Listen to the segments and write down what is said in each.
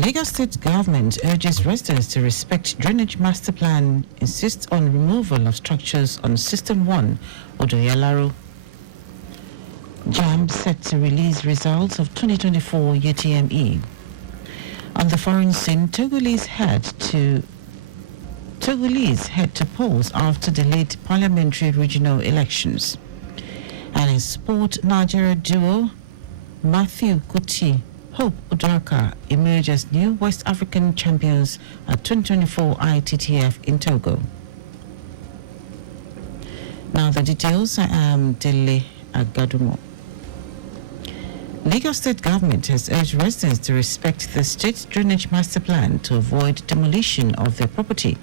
Lagos State government urges residents to respect drainage master plan, insists on removal of structures on System 1, Odoyalaro. JAMB set to release results of 2024 UTME. On the foreign scene, Togolese head to polls after delayed parliamentary regional elections. And in sport, Nigeria duo Matthew Kuti, Hope Udoka emerge as new West African champions at 2024 ITTF in Togo. Now the details. I am Dele Agadumo. Lagos State government has urged residents to respect the state drainage master plan to avoid demolition of their property,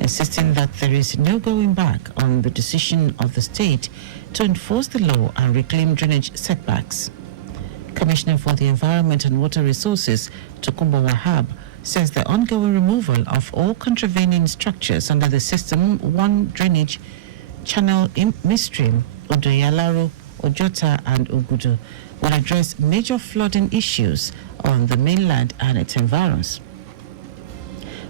insisting that there is no going back on the decision of the state to enforce the law and reclaim drainage setbacks. Commissioner for the Environment and Water Resources, Tokumbo Wahab, says the ongoing removal of all contravening structures under the System 1 drainage channel in midstream, Odoyalaro, Ojota and Ogudu, will address major flooding issues on the mainland and its environs.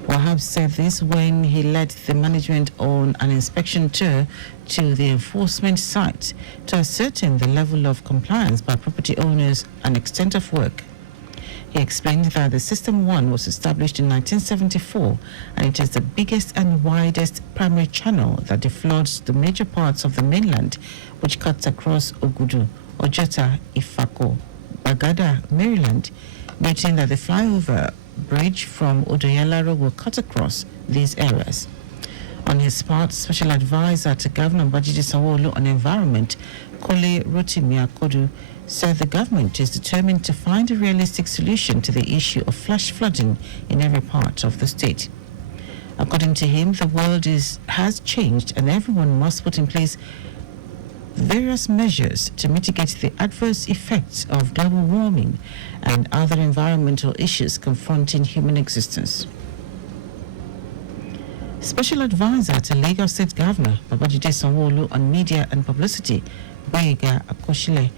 Wahab said this when he led the management on an inspection tour to the enforcement site to ascertain the level of compliance by property owners and extent of work. He explained that the System 1 was established in 1974 and it is the biggest and widest primary channel that defloods the major parts of the mainland, which cuts across Ogudu, Ojota, Ifako, Bagada, Maryland, noting that the flyover bridge from Odoyalaro will cut across these areas. On his part, Special Advisor to Governor Babajide Sanwo-Olu on Environment, Kole Rotimi Akodu, said the government is determined to find a realistic solution to the issue of flash flooding in every part of the state. According to him, the world has changed and everyone must put in place various measures to mitigate the adverse effects of global warming and other environmental issues confronting human existence. Special Advisor to Lagos State Governor Babajide Sanwo-Olu on Media and Publicity, Boyega Akoshile,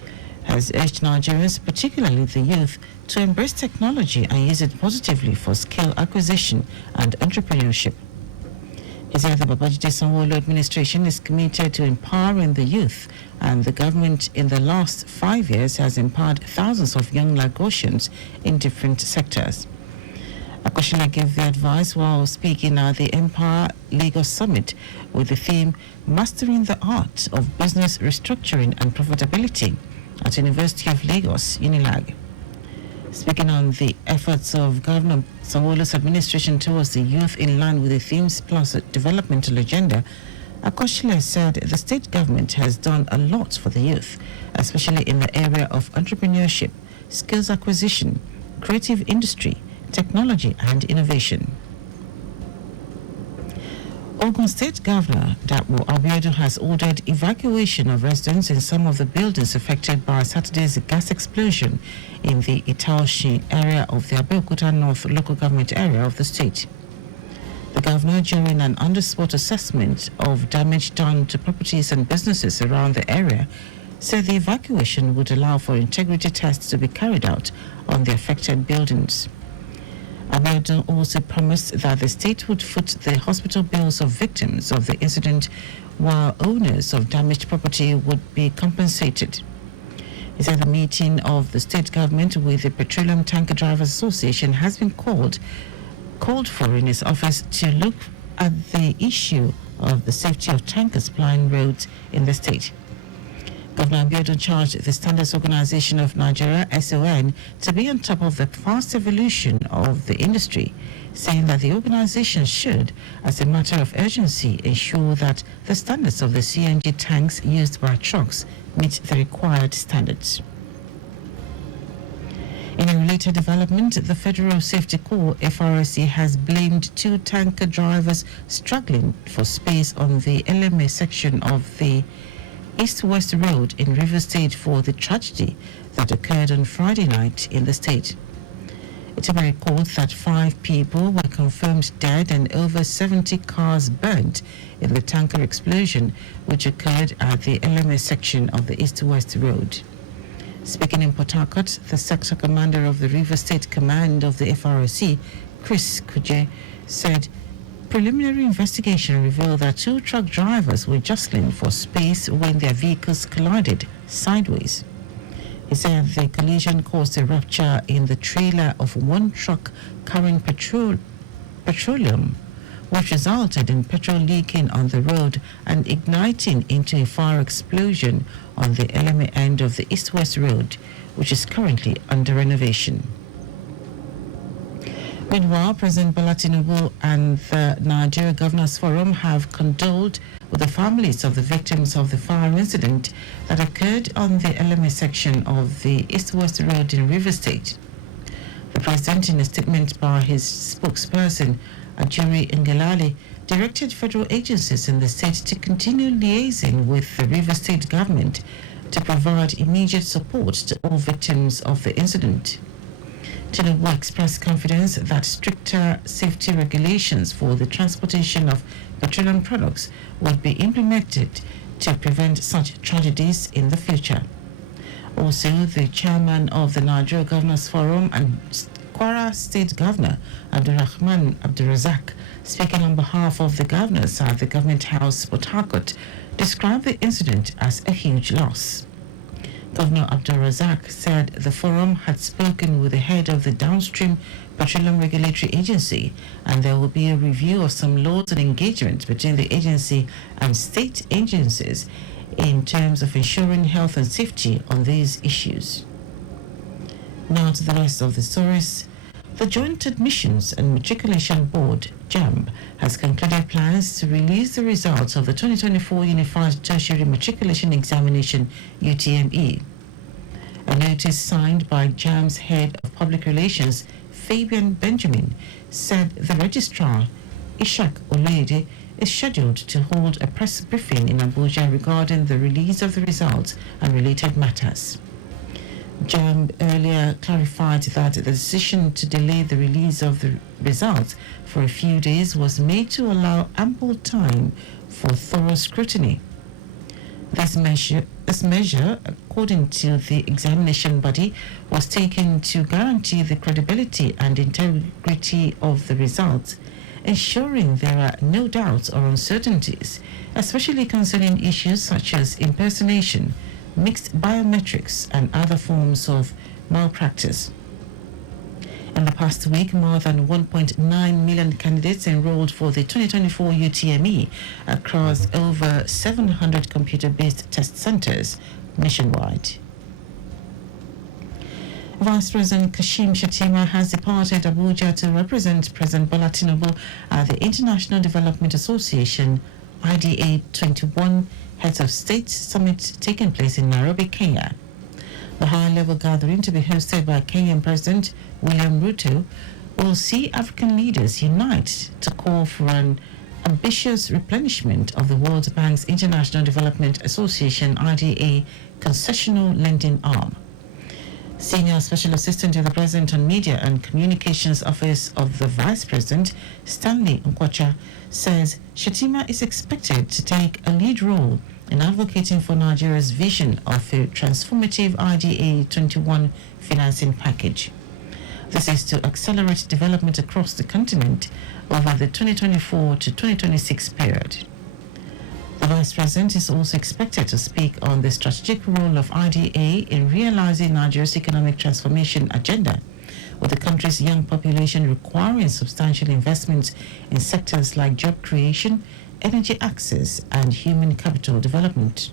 has urged Nigerians, particularly the youth, to embrace technology and use it positively for skill acquisition and entrepreneurship. He said the Babajide Sanwo-Olu administration is committed to empowering the youth, and the government in the last 5 years has empowered thousands of young Lagosians in different sectors. Akoshila gave the advice while speaking at the Empire Lagos Summit with the theme Mastering the Art of Business Restructuring and Profitability at University of Lagos, Unilag. Speaking on the efforts of Governor Sanwo-Olu's administration towards the youth in line with the Themes Plus developmental agenda, Akoshile said the state government has done a lot for the youth, especially in the area of entrepreneurship, skills acquisition, creative industry, technology and innovation. Ogun State Governor Dapo Abiodun has ordered evacuation of residents in some of the buildings affected by Saturday's gas explosion in the Itaoshi area of the Abeokuta North local government area of the state. The governor, during an on-the-spot assessment of damage done to properties and businesses around the area, said the evacuation would allow for integrity tests to be carried out on the affected buildings. Abiodun also promised that the state would foot the hospital bills of victims of the incident, while owners of damaged property would be compensated. He said the meeting of the state government with the Petroleum Tanker Drivers Association has been called for in his office to look at the issue of the safety of tankers plying roads in the state. Governor Abiodun charged the Standards Organization of Nigeria, SON, to be on top of the fast evolution of the industry, saying that the organization should, as a matter of urgency, ensure that the standards of the CNG tanks used by trucks meet the required standards. In a related development, the Federal Safety Corps, FRSC, has blamed two tanker drivers struggling for space on the LMA section of the East-West Road in Rivers State for the tragedy that occurred on Friday night in the state. It will be recalled that 5 people were confirmed dead and over 70 cars burnt in the tanker explosion which occurred at the LMA section of the East-West Road. Speaking in Port Harcourt, the sector commander of the River State Command of the FROC, Chris Kuje, said preliminary investigation revealed that two truck drivers were jostling for space when their vehicles collided sideways. He said the collision caused a rupture in the trailer of one truck carrying petroleum, which resulted in petrol leaking on the road and igniting into a fire explosion on the Eleme end of the east-west road, which is currently under renovation. Meanwhile, President Bola Tinubu and the Nigeria Governors Forum have condoled with the families of the victims of the fire incident that occurred on the Eleme section of the east-west road in Rivers State. The president, in a statement by his spokesperson, Ajuri Ngelale, directed federal agencies in the state to continue liaising with the Rivers State government to provide immediate support to all victims of the incident. Tinubu expressed confidence that stricter safety regulations for the transportation of petroleum products would be implemented to prevent such tragedies in the future. Also, the chairman of the Nigeria Governors Forum and Kwara State Governor Abdulrahman Abdulrazak, speaking on behalf of the governors at the Government House, Port Harcourt, described the incident as a huge loss. Governor Abdulrazak said the forum had spoken with the head of the downstream Petroleum Regulatory Agency and there will be a review of some laws and engagement between the agency and state agencies in terms of ensuring health and safety on these issues. Now to the rest of the stories. The Joint Admissions and Matriculation Board, JAMB, has concluded plans to release the results of the 2024 Unified Tertiary Matriculation Examination, UTME. A notice signed by JAMB's Head of Public Relations, Fabian Benjamin, said the registrar, Ishak Olede, is scheduled to hold a press briefing in Abuja regarding the release of the results and related matters. JAMB earlier clarified that the decision to delay the release of the results for a few days was made to allow ample time for thorough scrutiny. This measure, according to the examination body, was taken to guarantee the credibility and integrity of the results, ensuring there are no doubts or uncertainties, especially concerning issues such as impersonation, mixed biometrics and other forms of malpractice. In the past week, more than 1.9 million candidates enrolled for the 2024 UTME across over 700 computer-based test centers nationwide. Vice President Kashim Shettima has departed Abuja to represent President Bola Tinubu at the International Development Association IDA 21 Heads of State Summit taking place in Nairobi, Kenya. The high-level gathering, to be hosted by Kenyan President William Ruto, will see African leaders unite to call for an ambitious replenishment of the World Bank's International Development Association IDA concessional lending arm. Senior Special Assistant to the President on Media and Communications Office of the Vice President, Stanley Nkwacha, says Shettima is expected to take a lead role in advocating for Nigeria's vision of a transformative IDA 21 financing package. This is to accelerate development across the continent over the 2024 to 2026 period. The Vice President is also expected to speak on the strategic role of IDA in realizing Nigeria's economic transformation agenda, with the country's young population requiring substantial investments in sectors like job creation, energy access, and human capital development.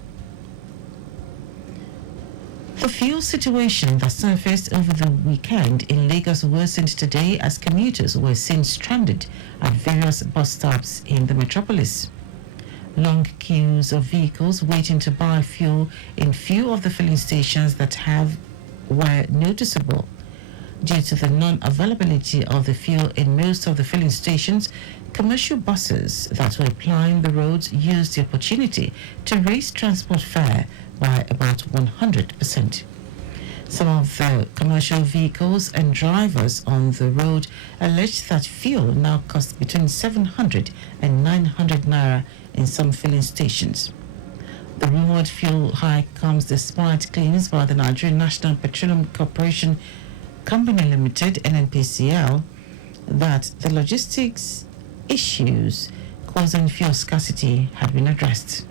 The fuel situation that surfaced over the weekend in Lagos worsened today as commuters were seen stranded at various bus stops in the metropolis. Long queues of vehicles waiting to buy fuel in few of the filling stations were noticeable. Due to the non-availability of the fuel in most of the filling stations, commercial buses that were plying the roads used the opportunity to raise transport fare by about 100%. Some of the commercial vehicles and drivers on the road alleged that fuel now costs between 700 and 900 naira in some filling stations. The rumored fuel hike comes despite claims by the Nigerian National Petroleum Corporation Company Limited (NNPCL) that the logistics issues causing fuel scarcity had been addressed.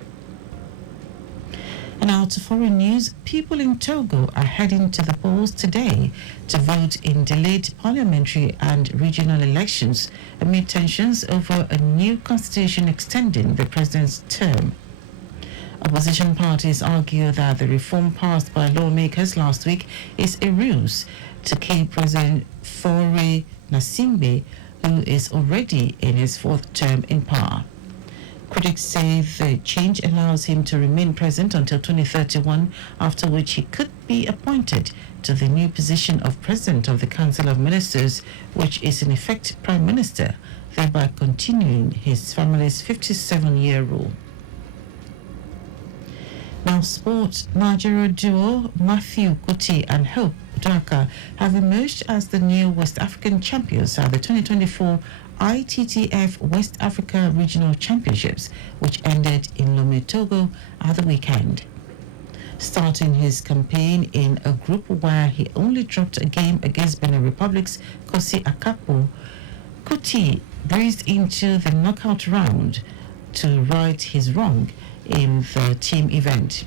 And now to foreign news. People in Togo are heading to the polls today to vote in delayed parliamentary and regional elections amid tensions over a new constitution extending the president's term. Opposition parties argue that the reform passed by lawmakers last week is a ruse to keep President Faure Nasimbe, who is already in his fourth term in power. Critics say the change allows him to remain president until 2031, after which he could be appointed to the new position of President of the Council of Ministers, which is in effect Prime Minister, thereby continuing his family's 57-year rule. Now, sport. Nigeria duo Matthew Kuti and Hope Udaka have emerged as the new West African champions at the 2024 ITTF West Africa Regional Championships, which ended in Lomé, Togo at the weekend. Starting his campaign in a group where he only dropped a game against Benin Republic's Kosi Akapo, Kuti breezed into the knockout round to right his wrong in the team event.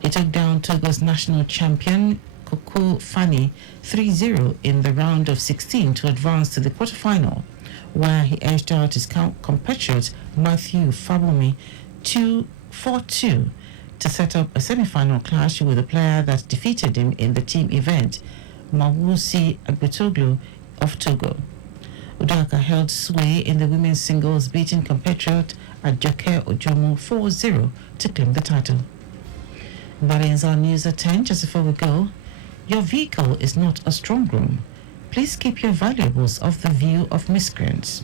He took down Togo's national champion Koko Fani 3-0 in the round of 16 to advance to the quarterfinal, where he edged out his compatriot Matthew Fabomi 4-2 to set up a semi-final clash with a player that defeated him in the team event, Mawusi Agbetoglu of Togo. Udaka held sway in the women's singles, beating compatriot Ajoke Ojomo 4-0 to claim the title. That ends our news at 10. Just before we go, your vehicle is not a strong room. Please keep your valuables off the view of miscreants.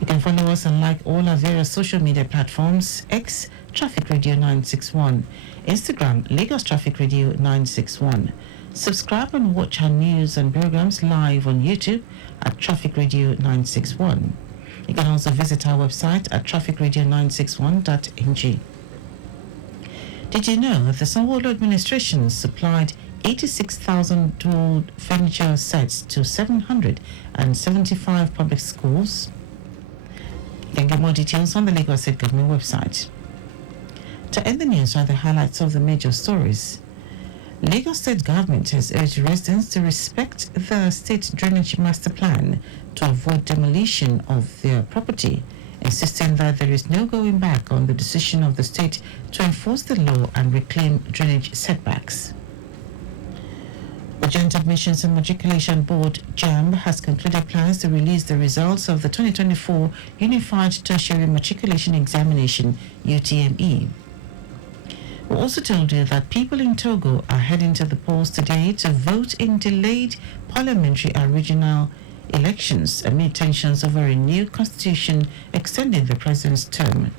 You can follow us and like all our various social media platforms: X, Traffic Radio 961, Instagram, Lagos Traffic Radio 961. Subscribe and watch our news and programs live on YouTube at Traffic Radio 961. You can also visit our website at trafficradio961.ng. Did you know that the Sanwo-Olu administration supplied 86,000 dual furniture sets to 775 public schools? You can get more details on the Lagos State Government website. To end the news are the highlights of the major stories. Lagos State Government has urged residents to respect the state drainage master plan to avoid demolition of their property, insisting that there is no going back on the decision of the state to enforce the law and reclaim drainage setbacks. The Joint Admissions and Matriculation Board, JAMB, has concluded plans to release the results of the 2024 Unified Tertiary Matriculation Examination, UTME. We also told you that people in Togo are heading to the polls today to vote in delayed parliamentary and regional elections amid tensions over a new constitution extending the president's term.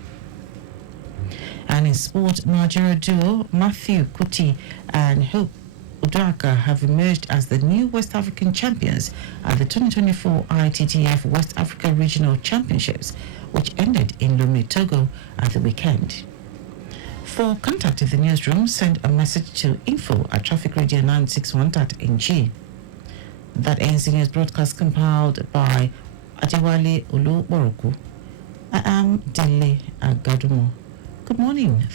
And in sport, Nigeria duo Matthew Kuti and Hope Udaka have emerged as the new West African champions at the 2024 ITTF West Africa Regional Championships, which ended in Lomé, Togo at the weekend. For contact with the newsroom, send a message to info@trafficradio961.ng. That ends the news broadcast compiled by Adewale Oluboroku. I am Dele Agadumo. Good morning.